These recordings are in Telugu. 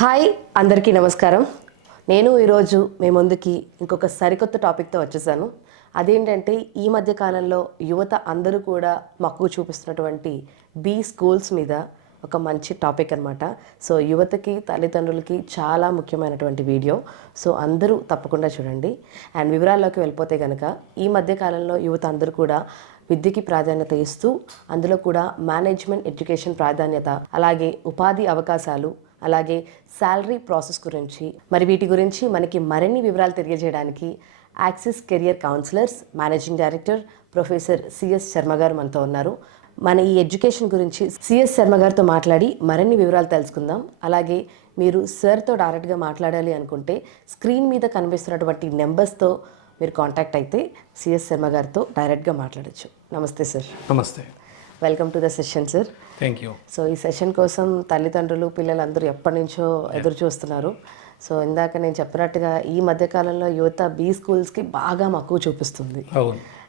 హాయ్ అందరికీ నమస్కారం. నేను ఈరోజు మీ ముందుకి ఇంకొక సరికొత్త టాపిక్తో వచ్చేసాను. అదేంటంటే ఈ మధ్య కాలంలో యువత అందరూ కూడా మక్కువ చూపిస్తున్నటువంటి బీ స్కూల్స్ మీద ఒక మంచి టాపిక్ అనమాట. సో యువతకి తల్లిదండ్రులకి చాలా ముఖ్యమైనటువంటి వీడియో. సో అందరూ తప్పకుండా చూడండి. అండ్ వివరాల్లోకి వెళ్ళిపోతే కనుక ఈ మధ్య కాలంలో యువత అందరూ కూడా విద్యకి ప్రాధాన్యత ఇస్తూ అందులో కూడా మేనేజ్మెంట్ ఎడ్యుకేషన్ ప్రాధాన్యత, అలాగే ఉపాధి అవకాశాలు, అలాగే శాలరీ ప్రాసెస్ గురించి, మరి వీటి గురించి మనకి మరిన్ని వివరాలు తెలియజేయడానికి Axis career counsellors managing director professor C S Sharma garu మనతో ఉన్నారు. మన ఈ ఎడ్యుకేషన్ గురించి సిఎస్ శర్మ గారితో మాట్లాడి మరిన్ని వివరాలు తెలుసుకుందాం. అలాగే మీరు సార్తో డైరెక్ట్గా మాట్లాడాలి అనుకుంటే స్క్రీన్ మీద కనిపిస్తున్నటువంటి నెంబర్స్తో మీరు కాంటాక్ట్ అయితే సిఎస్ శర్మ గారితో డైరెక్ట్గా మాట్లాడచ్చు. నమస్తే సార్. నమస్తే. Welcome to the session sir. Thank you. So ఈ సెషన్ కోసం తల్లిదండ్రులు పిల్లలందరూ ఎప్పటి నుంచో ఎదురు చూస్తున్నారు. సో ఇందాక నేను చెప్పినట్టుగా ఈ మధ్యకాలంలో యువత బీ స్కూల్స్కి బాగా మక్కువ చూపిస్తుంది.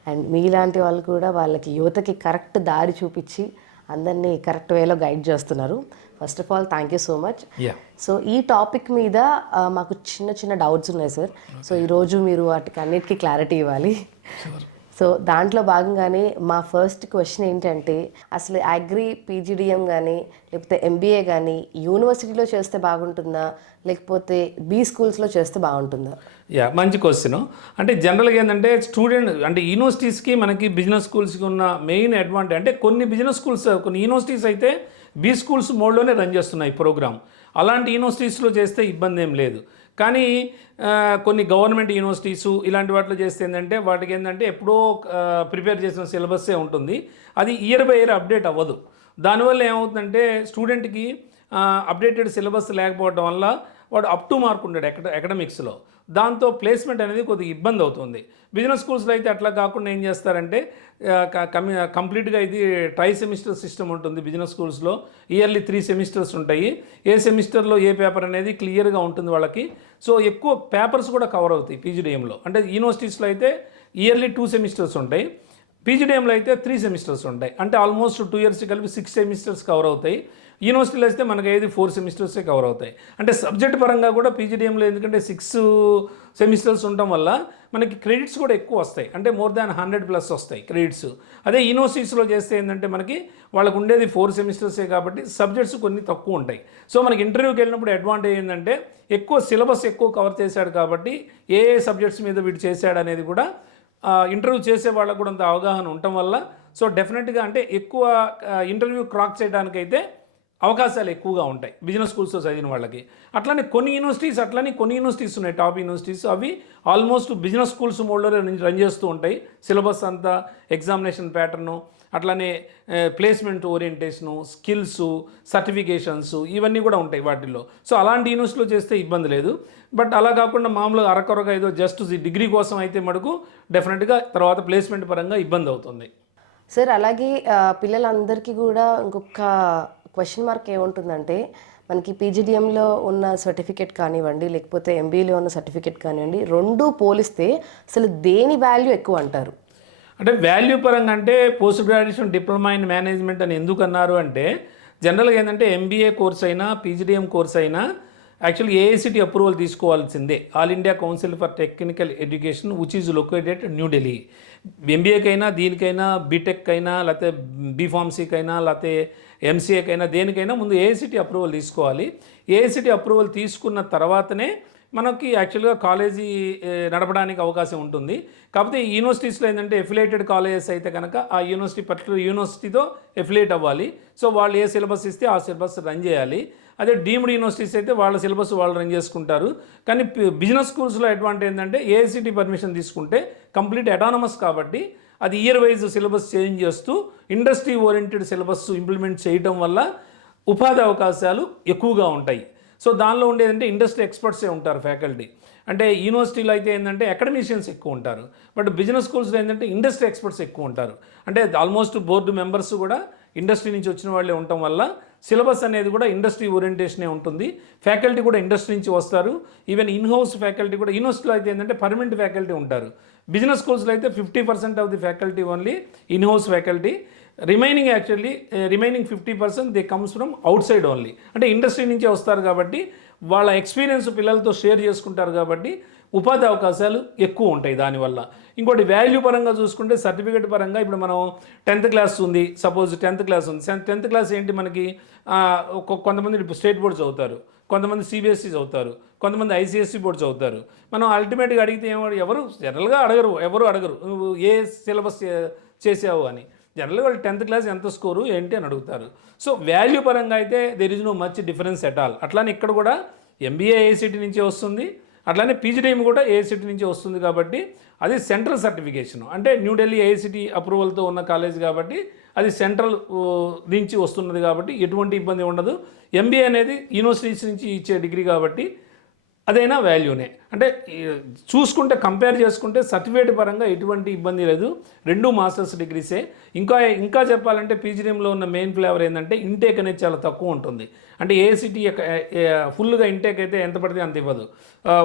అండ్ మీలాంటి వాళ్ళు కూడా వాళ్ళకి యువతకి కరెక్ట్ దారి చూపించి అందరినీ కరెక్ట్ వేలో గైడ్ చేస్తున్నారు. First of all thank you so much. So ఈ టాపిక్ మీద మాకు చిన్న చిన్న డౌట్స్ ఉన్నాయి సార్. సో ఈరోజు మీరు వాటికి అన్నిటికీ క్లారిటీ ఇవ్వాలి. సో దాంట్లో భాగంగానే మా ఫస్ట్ క్వశ్చన్ ఏంటంటే, అసలు అగ్రి పీజీడిఎం కానీ లేకపోతే ఎంబీఏ కానీ యూనివర్సిటీలో చేస్తే బాగుంటుందా, లేకపోతే బీ స్కూల్స్లో చేస్తే బాగుంటుందా? మంచి క్వశ్చన్. అంటే జనరల్గా ఏంటంటే స్టూడెంట్ అంటే యూనివర్సిటీస్కి మనకి బిజినెస్ స్కూల్స్కి ఉన్న మెయిన్ అడ్వాంటేజ్ అంటే కొన్ని బిజినెస్ స్కూల్స్, కొన్ని యూనివర్సిటీస్ అయితే బీ స్కూల్స్ మోడ్లోనే రన్ చేస్తున్నాయి ప్రోగ్రామ్. అలాంటి యూనివర్సిటీస్లో చేస్తే ఇబ్బంది ఏం లేదు. కానీ కొన్ని గవర్నమెంట్ యూనివర్సిటీసు ఇలాంటి వాటిలో చేస్తే ఏంటంటే వాటికి ఏంటంటే ఎప్పుడో ప్రిపేర్ చేసిన సిలబస్సే ఉంటుంది. అది ఇయర్ బై ఇయర్ అప్డేట్ అవ్వదు. దానివల్ల ఏమవుతుందంటే స్టూడెంట్కి అప్డేటెడ్ సిలబస్ లేకపోవడం వల్ల వాడు అప్ టు మార్క్ ఉంటాడు అకాడమిక్స్లో. దాంతో ప్లేస్మెంట్ అనేది కొద్దిగా ఇబ్బంది అవుతుంది. బిజినెస్ స్కూల్స్లో అయితే అట్లా కాకుండా ఏం చేస్తారంటే కంప్లీట్గా ఇది ట్రై సెమిస్టర్ సిస్టమ్ ఉంటుంది. బిజినెస్ స్కూల్స్లో ఇయర్లీ 3 సెమిస్టర్స్ ఉంటాయి. ఏ సెమిస్టర్లో ఏ పేపర్ అనేది క్లియర్గా ఉంటుంది వాళ్ళకి. సో ఎక్కువ పేపర్స్ కూడా కవర్ అవుతాయి పీజీడిఎంలో. అంటే యూనివర్సిటీస్లో అయితే ఇయర్లీ 2 సెమిస్టర్స్ ఉంటాయి, పీజీడిఎంలో అయితే 3 సెమిస్టర్స్ ఉంటాయి. అంటే ఆల్మోస్ట్ 2 ఇయర్స్ కలిపి 6 సెమిస్టర్స్ కవర్ అవుతాయి. యూనివర్సిటీలో అయితే మనకి ఏది 4 సెమిస్టర్సే కవర్ అవుతాయి. అంటే సబ్జెక్ట్ పరంగా కూడా పీజీడిఎంలో ఎందుకంటే 6 సెమిస్టర్స్ ఉండటం వల్ల మనకి క్రెడిట్స్ కూడా ఎక్కువ వస్తాయి. అంటే మోర్ దాన్ 100+ వస్తాయి క్రెడిట్స్. అదే యూనివర్సిటీస్లో చేస్తే ఏంటంటే మనకి వాళ్ళకు ఉండేది 4 సెమిస్టర్సే కాబట్టి సబ్జెక్ట్స్ కొన్ని తక్కువ ఉంటాయి. సో మనకి ఇంటర్వ్యూకి వెళ్ళినప్పుడు అడ్వాంటేజ్ ఏంటంటే ఎక్కువ సిలబస్ ఎక్కువ కవర్ చేశాడు కాబట్టి ఏ సబ్జెక్ట్స్ మీద వీడు చేశాడు అనేది కూడా ఇంటర్వ్యూ చేసే వాళ్ళకు కూడా అంత అవగాహన ఉండటం వల్ల సో డెఫినెట్గా అంటే ఎక్కువ ఇంటర్వ్యూ క్రాక్ చేయడానికైతే అవకాశాలు ఎక్కువగా ఉంటాయి బిజినెస్ స్కూల్స్లో చదివిన వాళ్ళకి. అట్లనే కొన్ని యూనివర్సిటీస్ ఉన్నాయి, టాప్ యూనివర్సిటీస్. అవి ఆల్మోస్ట్ బిజినెస్ స్కూల్స్ మోడ్లో రన్ చేస్తూ ఉంటాయి. సిలబస్ అంతా, ఎగ్జామినేషన్ ప్యాటర్ను, అట్లనే ప్లేస్మెంట్ ఓరియంటేషను, స్కిల్స్, సర్టిఫికేషన్స్ ఇవన్నీ కూడా ఉంటాయి వాటిల్లో. సో అలాంటి యూనివర్సిటీలో చేస్తే ఇబ్బంది లేదు. బట్ అలా కాకుండా మామూలుగా అరకొరగా ఏదో జస్ట్ డిగ్రీ కోసం అయితే మటుకు డెఫినెట్గా తర్వాత ప్లేస్మెంట్ పరంగా ఇబ్బంది అవుతుంది. సార్ అలాగే పిల్లలందరికీ కూడా ఇంకొక క్వశ్చన్ మార్క్ ఏముంటుందంటే, మనకి పీజీడిఎంలో ఉన్న సర్టిఫికేట్ కానివ్వండి, లేకపోతే ఎంబీఏలో ఉన్న సర్టిఫికేట్ కానివ్వండి, రెండు పోలిస్తే అసలు దేని వాల్యూ ఎక్కువ అంటారు? అంటే వాల్యూ పరంగా అంటే post graduation diploma in management అని ఎందుకు అన్నారు అంటే, జనరల్గా ఏంటంటే ఎంబీఏ కోర్స్ అయినా పీజీడిఎం కోర్స్ అయినా యాక్చువల్లీ ఏఐసిటీ అప్రూవల్ తీసుకోవాల్సిందే. All India council for technical education which is located New Delhi. ఎంబీఏకైనా, దీనికైనా, బీటెక్ అయినా, లేకపోతే బీఫార్మసీకైనా, లేకపోతే ఎంసీఏకైనా, దేనికైనా ముందు ఏఐసిటీ అప్రూవల్ తీసుకోవాలి. ఏఐసిటీ అప్రూవల్ తీసుకున్న తర్వాతనే మనకి యాక్చువల్గా కాలేజీ నడపడానికి అవకాశం ఉంటుంది. కాకపోతే ఈ యూనివర్సిటీస్లో ఏంటంటే ఎఫిలేటెడ్ కాలేజెస్ అయితే కనుక ఆ యూనివర్సిటీ పర్టికులర్ యూనివర్సిటీతో ఎఫిలేట్ అవ్వాలి. సో వాళ్ళు ఏ సిలబస్ ఇస్తే ఆ సిలబస్ రన్ చేయాలి. అదే డీమ్డ్ యూనివర్సిటీస్ అయితే వాళ్ళ సిలబస్ వాళ్ళు రన్ చేసుకుంటారు. కానీ బిజినెస్ స్కూల్స్లో అడ్వాంటేజ్ ఏంటంటే ఏఐసిటీ పర్మిషన్ తీసుకుంటే కంప్లీట్ అటానమస్ కాబట్టి అది ఇయర్ వైజ్ సిలబస్ చేంజ్ చేస్తూ ఇండస్ట్రీ ఓరియంటెడ్ సిలబస్ ఇంప్లిమెంట్ చేయడం వల్ల ఉపాధి అవకాశాలు ఎక్కువగా ఉంటాయి. సో దానిలో ఉండేదంటే ఇండస్ట్రీ ఎక్స్పర్ట్సే ఉంటారు ఫ్యాకల్టీ. అంటే యూనివర్సిటీలో అయితే ఏంటంటే అకాడమిషియన్స్ ఎక్కువ ఉంటారు. బట్ బిజినెస్ స్కూల్స్లో ఏంటంటే ఇండస్ట్రీ ఎక్స్పర్ట్స్ ఎక్కువ ఉంటారు. అంటే ఆల్మోస్ట్ బోర్డు మెంబర్స్ కూడా ఇండస్ట్రీ నుంచి వచ్చిన వాళ్ళే ఉండటం వల్ల సిలబస్ అనేది కూడా ఇండస్ట్రీ ఓరియంటేషనే ఉంటుంది. ఫ్యాకల్టీ కూడా ఇండస్ట్రీ నుంచి వస్తారు. ఈవెన్ ఇన్హౌస్ ఫ్యాకల్టీ కూడా యూనివర్సిటీలో అయితే ఏంటంటే పర్మనెంట్ ఫ్యాకల్టీ ఉంటారు. బిజినెస్ స్కూల్స్లో అయితే 50% of the faculty only in-house faculty. Remaining 50% they comes from out side only. అంటే ఇండస్ట్రీ నుంచే వస్తారు కాబట్టి వాళ్ళ ఎక్స్పీరియన్స్ పిల్లలతో షేర్ చేసుకుంటారు కాబట్టి ఉపాధి అవకాశాలు ఎక్కువ ఉంటాయి దానివల్ల. ఇంకోటి వాల్యూ పరంగా చూసుకుంటే సర్టిఫికేట్ పరంగా ఇప్పుడు మనం 10th క్లాస్ ఉంది, సపోజ్ 10th క్లాస్ ఉంది. 10th క్లాస్ ఏంటి మనకి కొంతమంది ఇప్పుడు స్టేట్ బోర్డ్ చదువుతారు, కొంతమంది సిబిఎస్ఈ చదువుతారు, కొంతమంది ఐసిఎస్సి బోర్డు చదువుతారు. మనం అల్టిమేట్గా అడిగితే ఎవరు జనరల్గా ఎవరు అడగరు నువ్వు ఏ సిలబస్ చేసావు అని. జనరల్గా వాళ్ళు 10th క్లాస్ ఎంత స్కోరు ఏంటి అని అడుగుతారు. సో వాల్యూ పరంగా అయితే there is no much difference at all. అట్లానే ఇక్కడ కూడా ఎంబీఏ ఏఐసిటీ నుంచే వస్తుంది, అట్లానే పీజీడీఎం కూడా ఏఐసిటీ నుంచి వస్తుంది. కాబట్టి అది సెంట్రల్ సర్టిఫికేషన్, అంటే న్యూఢిల్లీ ఏఐసిటీ అప్రూవల్తో ఉన్న కాలేజ్ కాబట్టి అది సెంట్రల్ నుంచి వస్తున్నది కాబట్టి ఎటువంటి ఇబ్బంది ఉండదు. ఎంబీఏ అనేది యూనివర్సిటీస్ నుంచి ఇచ్చే డిగ్రీ కాబట్టి అదైనా వాల్యూనే. అంటే చూసుకుంటే కంపేర్ చేసుకుంటే సర్టిఫికేట్ పరంగా ఎటువంటి ఇబ్బంది లేదు, రెండు మాస్టర్స్ డిగ్రీసే. ఇంకా చెప్పాలంటే పీజీడీఎంలో ఉన్న మెయిన్ ఫ్లేవర్ ఏంటంటే ఇంటేక్ అనేది చాలా తక్కువ ఉంటుంది. అంటే ఏఐసిటీ ఫుల్గా ఇంటేక్ అయితే ఎంత పడితే అంత ఇవ్వదు.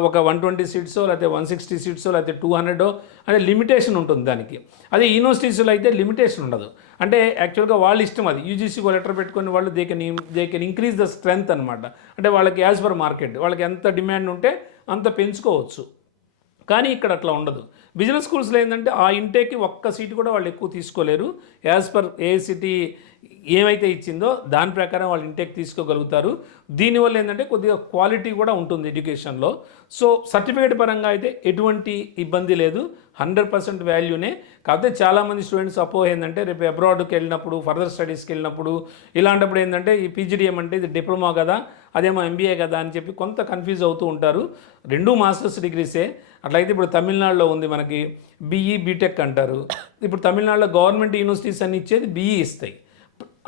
ఒక 120 సీట్సో లేకపోతే 160 సీట్సో లేకపోతే 200 అనే లిమిటేషన్ ఉంటుంది దానికి. అదే యూనివర్సిటీస్లో అయితే లిమిటేషన్ ఉండదు. అంటే యాక్చువల్గా వాళ్ళ ఇష్టం, అది యూజీసీకి లెటర్ పెట్టుకుని వాళ్ళు they can increase the strength అనమాట. అంటే వాళ్ళకి యాజ్ పర్ మార్కెట్ వాళ్ళకి ఎంత డిమాండ్ ఉంటే అంత పెంచుకోవచ్చు. కానీ ఇక్కడ అట్లా ఉండదు. బిజినెస్ స్కూల్స్లో ఏంటంటే ఆ ఇంటేక్కి ఒక్క సీటు కూడా వాళ్ళు ఎక్కువ తీసుకోలేరు. యాజ్ పర్ ఏఐసిటీ ఏమైతే ఇచ్చిందో దాని ప్రకారం వాళ్ళు ఇంటేక్ తీసుకోగలుగుతారు. దీనివల్ల ఏంటంటే కొద్దిగా క్వాలిటీ కూడా ఉంటుంది ఎడ్యుకేషన్లో. సో సర్టిఫికేట్ పరంగా అయితే ఎటువంటి ఇబ్బంది లేదు, 100% వాల్యూనే. కాకపోతే చాలామంది స్టూడెంట్స్ అపోహ ఏంటంటే రేపు అబ్రాడ్కి వెళ్ళినప్పుడు, ఫర్దర్ స్టడీస్కి వెళ్ళినప్పుడు ఇలాంటప్పుడు ఏంటంటే ఈ పీజీడీఎం అంటే ఇది డిప్లొమా కదా, అదేమో ఎంబీఏ కదా అని చెప్పి కొంత కన్ఫ్యూజ్ అవుతూ ఉంటారు. రెండు మాస్టర్స్ డిగ్రీసే. అట్లయితే ఇప్పుడు తమిళనాడులో ఉంది మనకి బీఈ బీటెక్ అంటారు. ఇప్పుడు తమిళనాడులో గవర్నమెంట్ యూనివర్సిటీస్ అన్ని ఇచ్చేది బీఈ ఇస్తాయి,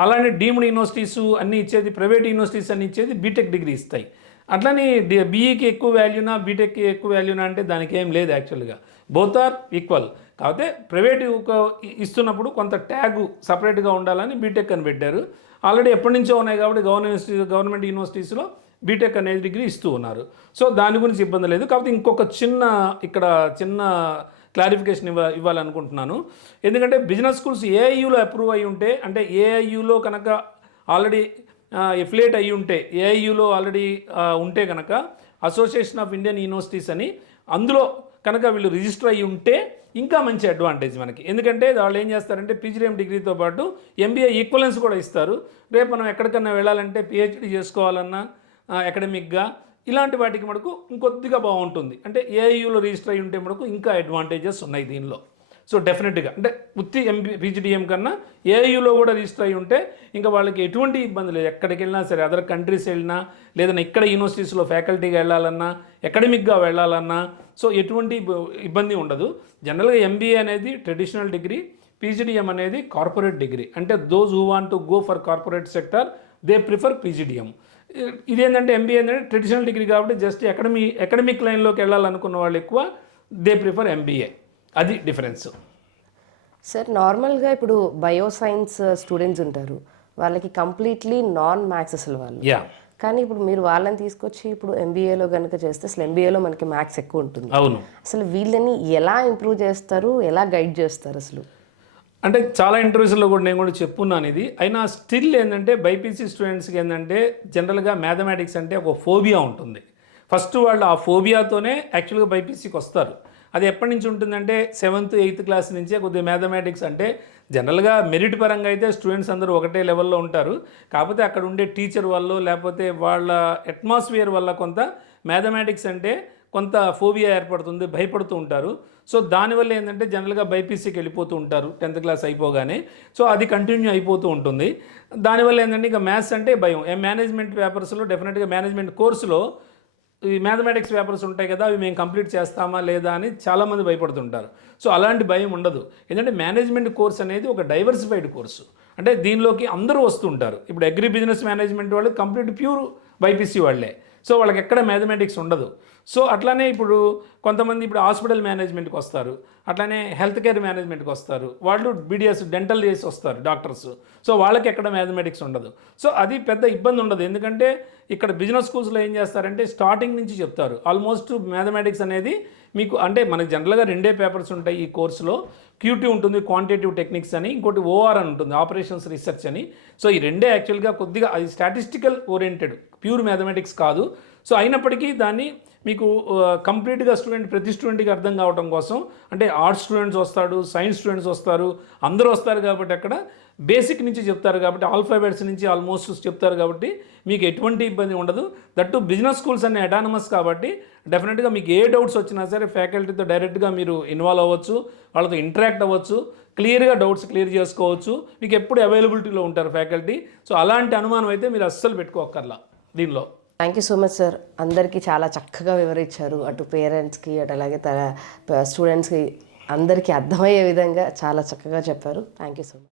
అలానే డీమ్డ్ యూనివర్సిటీస్ అన్నీ ఇచ్చేది, ప్రైవేట్ యూనివర్సిటీస్ అన్ని ఇచ్చేది బీటెక్ డిగ్రీ ఇస్తాయి. అట్లనే బీఈకి ఎక్కువ వాల్యూనా బీటెక్కి ఎక్కువ వాల్యూనా అంటే దానికి ఏం లేదు. యాక్చువల్గా బోత్ ఆర్ ఈక్వల్. కాకపోతే ప్రైవేట్ ఇస్తున్నప్పుడు కొంత ట్యాగ్ సపరేట్గా ఉండాలని బీటెక్ అని పెట్టారు. ఆల్రెడీ ఎప్పటి నుంచో ఉన్నాయి కాబట్టి గవర్నమెంట్ యూనివర్సిటీస్లో బీటెక్ అనేది డిగ్రీ ఇస్తూ ఉన్నారు. సో దాని గురించి ఇబ్బంది లేదు. కాకపోతే ఇంకొక చిన్న క్లారిఫికేషన్ ఇవ్వాలనుకుంటున్నాను. ఎందుకంటే బిజినెస్ స్కూల్స్ ఏఐయూలో అప్రూవ్ అయి ఉంటే, అంటే ఏఐయూలో కనుక ఆల్రెడీ ఎఫిలియేట్ అయ్యి ఉంటే, ఏఐయూలో ఆల్రెడీ ఉంటే కనుక అసోసియేషన్ ఆఫ్ ఇండియన్ యూనివర్సిటీస్ అని అందులో కనుక వీళ్ళు రిజిస్టర్ అయ్యి ఉంటే ఇంకా మంచి అడ్వాంటేజ్ మనకి. ఎందుకంటే వాళ్ళు ఏం చేస్తారంటే పీజీడీఎం డిగ్రీతో పాటు ఎంబీఏ ఈక్వలెన్స్ కూడా ఇస్తారు. రేపు మనం ఎక్కడికన్నా వెళ్ళాలంటే పిహెచ్డీ చేసుకోవాలన్నా అకాడమిక్గా ఇలాంటి వాటికి మనకు ఇంకొద్దిగా బాగుంటుంది. అంటే ఏఐయూలో రిజిస్టర్ అయ్యి ఉంటే మనకు ఇంకా అడ్వాంటేజెస్ ఉన్నాయి దీనిలో. సో డెఫినెట్గా అంటే ఉత్తి పీజీడీఎం కన్నా ఏఐయూలో కూడా రిజిస్టర్ అయ్యి ఉంటే ఇంకా వాళ్ళకి ఎటువంటి ఇబ్బంది లేదు. ఎక్కడికి వెళ్ళినా సరే, అదర్ కంట్రీస్ వెళ్ళినా, లేదన్నా ఇక్కడ యూనివర్సిటీస్లో ఫ్యాకల్టీగా వెళ్ళాలన్నా, అకాడమిక్గా వెళ్ళాలన్నా సో ఎటువంటి ఇబ్బంది ఉండదు. జనరల్గా ఎంబీఏ అనేది ట్రెడిషనల్ డిగ్రీ, పీజీడీఎం అనేది కార్పొరేట్ డిగ్రీ. అంటే those who want to go for corporate sector they prefer PGDM. ఇదేంటంటే ఎంబీఏ అనేది ట్రెడిషనల్ డిగ్రీ కాబట్టి జస్ట్ అకాడమిక్ లైన్లోకి వెళ్ళాలనుకున్న వాళ్ళు ఎక్కువ దే ప్రిఫర్ ఎంబీఏ. అది డిఫరెన్స్. సార్ నార్మల్గా ఇప్పుడు బయోసైన్స్ స్టూడెంట్స్ ఉంటారు, వాళ్ళకి కంప్లీట్లీ నాన్ మ్యాథ్స్ అసలు వాళ్ళు. కానీ ఇప్పుడు మీరు వాళ్ళని తీసుకొచ్చి ఇప్పుడు ఎంబీఏలో కనుక చేస్తే అసలు ఎంబీఏలో మనకి మ్యాథ్స్ ఎక్కువ ఉంటుంది. అవును. అసలు వీళ్ళని ఎలా ఇంప్రూవ్ చేస్తారు, ఎలా గైడ్ చేస్తారు అసలు? అంటే చాలా ఇంటర్వ్యూస్లో కూడా నేను కూడా చెప్పున్నాను ఇది. అయినా స్టిల్ ఏంటంటే బైపీసీ స్టూడెంట్స్కి ఏంటంటే జనరల్గా మ్యాథమెటిక్స్ అంటే ఒక ఫోబియా ఉంటుంది. ఫస్ట్ వాళ్ళు ఆ ఫోబియాతోనే యాక్చువల్గా బైపీసీకి వస్తారు. అది ఎప్పటి నుంచి ఉంటుందంటే 7th 8th క్లాస్ నుంచే కొద్దిగా మ్యాథమెటిక్స్ అంటే జనరల్గా మెరిట్ పరంగా అయితే స్టూడెంట్స్ అందరూ ఒకటే లెవెల్లో ఉంటారు. కాకపోతే అక్కడ ఉండే టీచర్ వల్ల లేకపోతే వాళ్ళ అట్మాస్ఫియర్ వల్ల కొంత మ్యాథమెటిక్స్ అంటే కొంత ఫోబియా ఏర్పడుతుంది, భయపడుతూ ఉంటారు. సో దానివల్ల ఏంటంటే జనరల్గా బైపీసీకి వెళ్ళిపోతూ ఉంటారు 10th క్లాస్ అయిపోగానే. సో అది కంటిన్యూ అయిపోతూ ఉంటుంది. దానివల్ల ఏంటంటే ఇంకా మ్యాథ్స్ అంటే భయం. మేనేజ్మెంట్ పేపర్స్లో డెఫినెట్గా మేనేజ్మెంట్ కోర్సులో ఈ మ్యాథమెటిక్స్ పేపర్స్ ఉంటాయి కదా, అవి మేము కంప్లీట్ చేస్తామా లేదా అని చాలామంది భయపడుతుంటారు. సో అలాంటి భయం ఉండదు. ఎందుకంటే మేనేజ్మెంట్ కోర్స్ అనేది ఒక డైవర్సిఫైడ్ కోర్సు. అంటే దీనిలోకి అందరూ వస్తుంటారు. ఇప్పుడు అగ్రి బిజినెస్ మేనేజ్మెంట్ వాళ్ళు కంప్లీట్ ప్యూర్ బైపీసీ వాళ్ళే. సో వాళ్ళకి ఎక్కడ మ్యాథమెటిక్స్ ఉండదు. సో అట్లానే ఇప్పుడు కొంతమంది ఇప్పుడు హాస్పిటల్ మేనేజ్మెంట్కి వస్తారు, అట్లానే హెల్త్ కేర్ మేనేజ్మెంట్కి వస్తారు, వాళ్ళు బీడిఎస్ డెంటల్ చేసి వస్తారు డాక్టర్స్. సో వాళ్ళకి ఎక్కడ మ్యాథమెటిక్స్ ఉండదు. సో అది పెద్ద ఇబ్బంది ఉండదు. ఎందుకంటే ఇక్కడ బిజినెస్ స్కూల్స్లో ఏం చేస్తారంటే స్టార్టింగ్ నుంచి చెప్తారు ఆల్మోస్ట్ మ్యాథమెటిక్స్ అనేది మీకు. అంటే మనకి జనరల్గా 2 పేపర్స్ ఉంటాయి ఈ కోర్సులో. క్యూటీ ఉంటుంది, క్వాంటిటేటివ్ టెక్నిక్స్ అని, ఇంకోటి ఓఆర్ అని ఉంటుంది, ఆపరేషన్స్ రీసెర్చ్ అని. సో ఈ రెండే యాక్చువల్గా కొద్దిగా అది స్టాటిస్టికల్ ఓరియంటెడ్, ప్యూర్ మ్యాథమెటిక్స్ కాదు. సో అయినప్పటికీ దాన్ని మీకు కంప్లీట్గా ప్రతి స్టూడెంట్కి అర్థం కావడం కోసం అంటే ఆర్ట్స్ స్టూడెంట్స్ వస్తాడు, సైన్స్ స్టూడెంట్స్ వస్తారు, అందరూ వస్తారు కాబట్టి అక్కడ బేసిక్ నుంచి చెప్తారు కాబట్టి ఆల్ఫాబెట్స్ నుంచి ఆల్మోస్ట్ చెప్తారు కాబట్టి మీకు ఎటువంటి ఇబ్బంది ఉండదు. దట్టు బిజినెస్ స్కూల్స్ అనే అటానమస్ కాబట్టి డెఫినెట్గా మీకు ఏ డౌట్స్ వచ్చినా సరే ఫ్యాకల్టీతో డైరెక్ట్గా మీరు ఇన్వాల్వ్ అవ్వచ్చు, వాళ్ళతో ఇంటరాక్ట్ అవ్వచ్చు, క్లియర్గా డౌట్స్ క్లియర్ చేసుకోవచ్చు. మీకు ఎప్పుడు అవైలబిలిటీలో ఉంటారు ఫ్యాకల్టీ. సో అలాంటి అనుమానం అయితే మీరు అస్సలు పెట్టుకోక్కర్లా దీనిలో. Thank you so much sir. అందరికీ చాలా చక్కగా వివరించారు. అటు పేరెంట్స్కి అటు అలాగే స్టూడెంట్స్కి అందరికీ అర్థమయ్యే విధంగా చాలా చక్కగా చెప్పారు. Thank you so much.